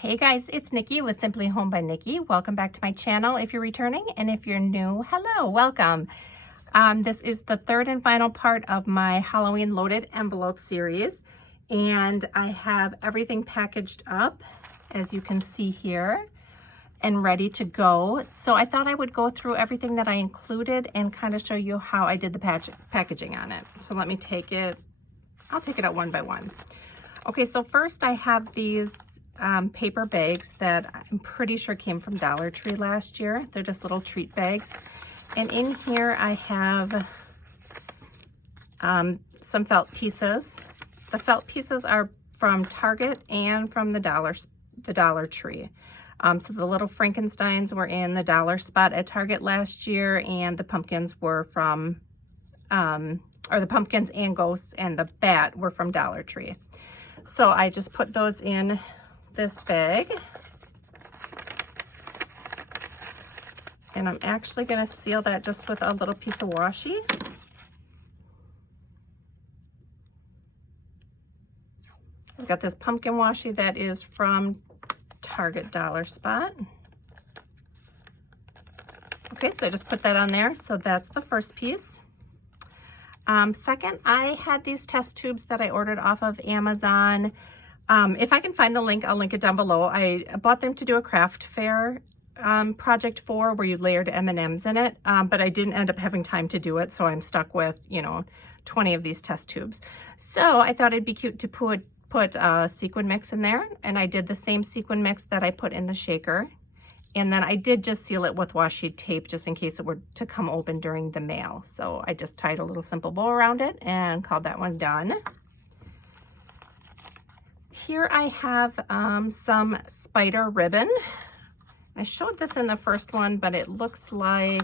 Hey guys, it's Nikki with Simply Home by Nikki. Welcome back to my channel if you're returning, and if you're new, hello, welcome. This is the third and final part of my Halloween loaded envelope series, and I have everything packaged up, as you can see here, and ready to go. So I thought I would go through everything that I included and kind of show you how I did the packaging on it. So let me take it, I'll take it out one by one. Okay, so first I have these paper bags that I'm pretty sure came from Dollar Tree last year. They're just little treat bags. And in here I have some felt pieces. The felt pieces are from Target and from the Dollar Tree. So the little Frankensteins were in the dollar spot at Target last year, and the pumpkins were from, or the pumpkins and ghosts and the bat were from Dollar Tree. So I just put those in this bag, and I'm actually going to seal that just with a little piece of washi. I've got this pumpkin washi that is from Target Dollar Spot. Okay, so I just put that on there. So that's the first piece. Second, I had these test tubes that I ordered off of Amazon. If I can find the link, I'll link it down below. I bought them to do a craft fair project for, where you layered M&Ms in it, but I didn't end up having time to do it, so I'm stuck with, 20 of these test tubes. So I thought it'd be cute to put a sequin mix in there, and I did the same sequin mix that I put in the shaker. And then I did just seal it with washi tape just in case it were to come open during the mail. So I just tied a little simple bow around it and called that one done. Here I have some spider ribbon. I showed this in the first one, but it looks like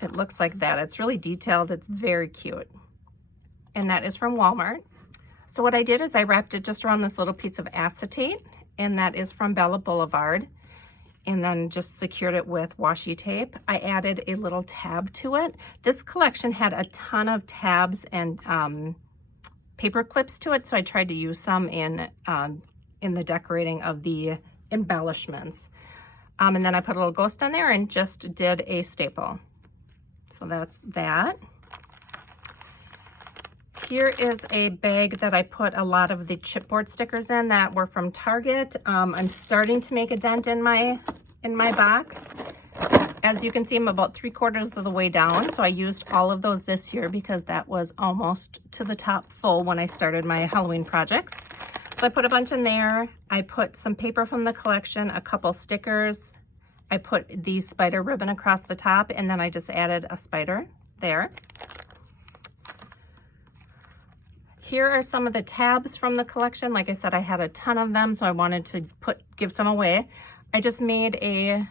that. It's really detailed. It's very cute. And that is from Walmart. So what I did is I wrapped it just around this little piece of acetate, and that is from Bella Boulevard, and then just secured it with washi tape. I added a little tab to it. This collection had a ton of tabs and paper clips to it, so I tried to use some in the decorating of the embellishments. And then I put a little ghost on there and just did a staple. So that's that. Here is a bag that I put a lot of the chipboard stickers in that were from Target. I'm starting to make a dent in my box. As you can see, I'm about 3/4 of the way down. So I used all of those this year because that was almost to the top full when I started my Halloween projects. So I put a bunch in there. I put some paper from the collection, a couple stickers. I put the spider ribbon across the top, and then I just added a spider there. Here are some of the tabs from the collection. Like I said, I had a ton of them, so I wanted to give some away. I just made a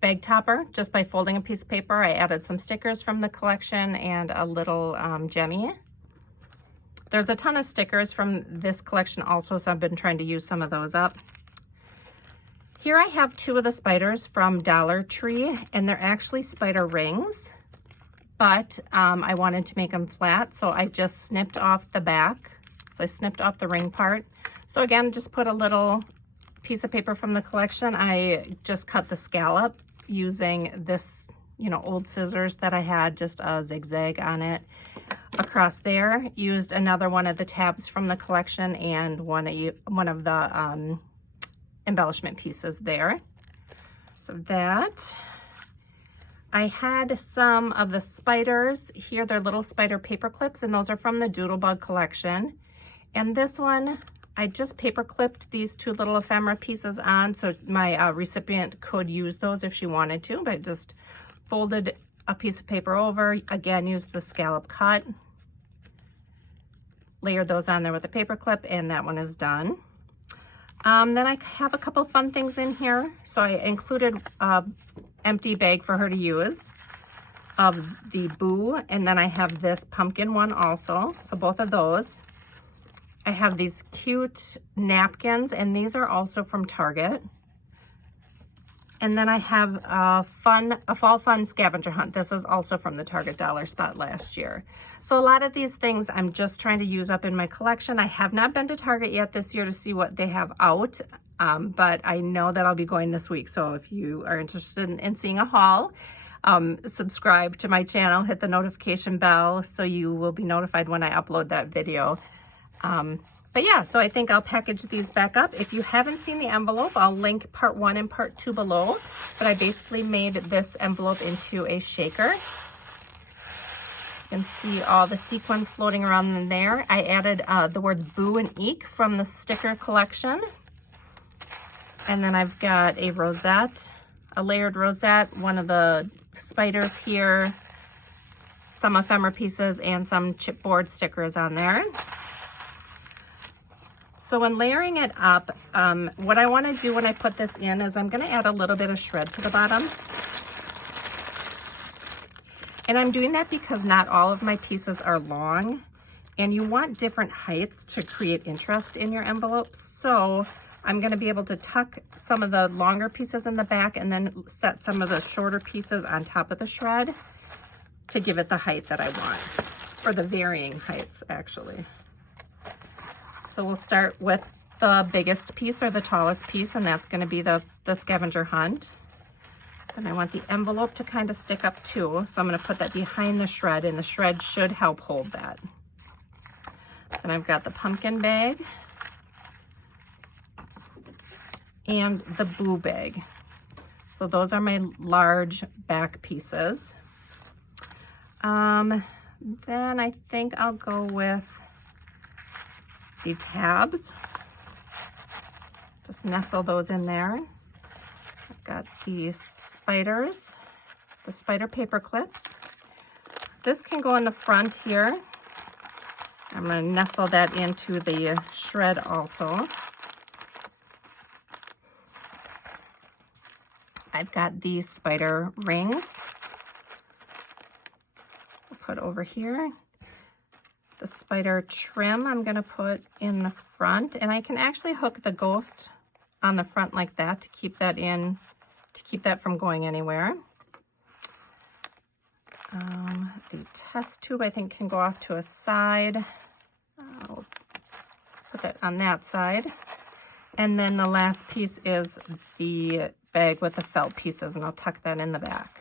bag topper just by folding a piece of paper. I added some stickers from the collection and a little jemmy. There's a ton of stickers from this collection also, so I've been trying to use some of those up. Here I have two of the spiders from Dollar Tree, and they're actually spider rings. But I wanted to make them flat, so I just snipped off the back. So I snipped off the ring part. So again, just put a little piece of paper from the collection. I just cut the scallop using this, old scissors that I had, just a zigzag on it across there. Used another one of the tabs from the collection and one of the embellishment pieces there. So that. I had some of the spiders here. They're little spider paper clips, and those are from the Doodlebug collection. And this one, I just paper clipped these two little ephemera pieces on, so my recipient could use those if she wanted to, but just folded a piece of paper over. Again, used the scallop cut. Layered those on there with a paper clip, and that one is done. Then I have a couple fun things in here. So I included empty bag for her to use of the Boo, and then I have this pumpkin one also, so both of those. I have these cute napkins, and these are also from Target. And then I have a fall fun scavenger hunt. This is also from the Target Dollar Spot last year. So a lot of these things I'm just trying to use up in my collection. I have not been to Target yet this year to see what they have out, but I know that I'll be going this week. So if you are interested in seeing a haul, subscribe to my channel, hit the notification bell so you will be notified when I upload that video. But yeah, so I think I'll package these back up. If you haven't seen the envelope, I'll link part 1 and part 2 below. But I basically made this envelope into a shaker. You can see all the sequins floating around in there. I added the words Boo and Eek from the sticker collection. And then I've got a rosette, a layered rosette, one of the spiders here, some ephemera pieces, and some chipboard stickers on there. So when layering it up, what I want to do when I put this in is I'm going to add a little bit of shred to the bottom. And I'm doing that because not all of my pieces are long, and you want different heights to create interest in your envelopes. So I'm going to be able to tuck some of the longer pieces in the back and then set some of the shorter pieces on top of the shred to give it the height that I want, or the varying heights actually. So we'll start with the biggest piece or the tallest piece, and that's going to be the scavenger hunt. And I want the envelope to kind of stick up too, so I'm going to put that behind the shred, and the shred should help hold that. Then I've got the pumpkin bag and the Boo bag. So those are my large back pieces. Then I think I'll go with the tabs. Just nestle those in there. I've got the spiders, the spider paper clips. This can go in the front here. I'm going to nestle that into the shred also. I've got these spider rings. I'll put over here. The spider trim I'm going to put in the front, and I can actually hook the ghost on the front like that to keep that in, to keep that from going anywhere. The test tube I think can go off to a side. I'll put that on that side. And then the last piece is the bag with the felt pieces, and I'll tuck that in the back.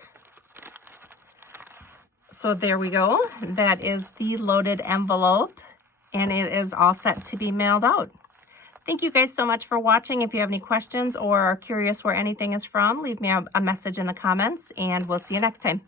So there we go. That is the loaded envelope, and it is all set to be mailed out. Thank you guys so much for watching. If you have any questions or are curious where anything is from, leave me a message in the comments, and we'll see you next time.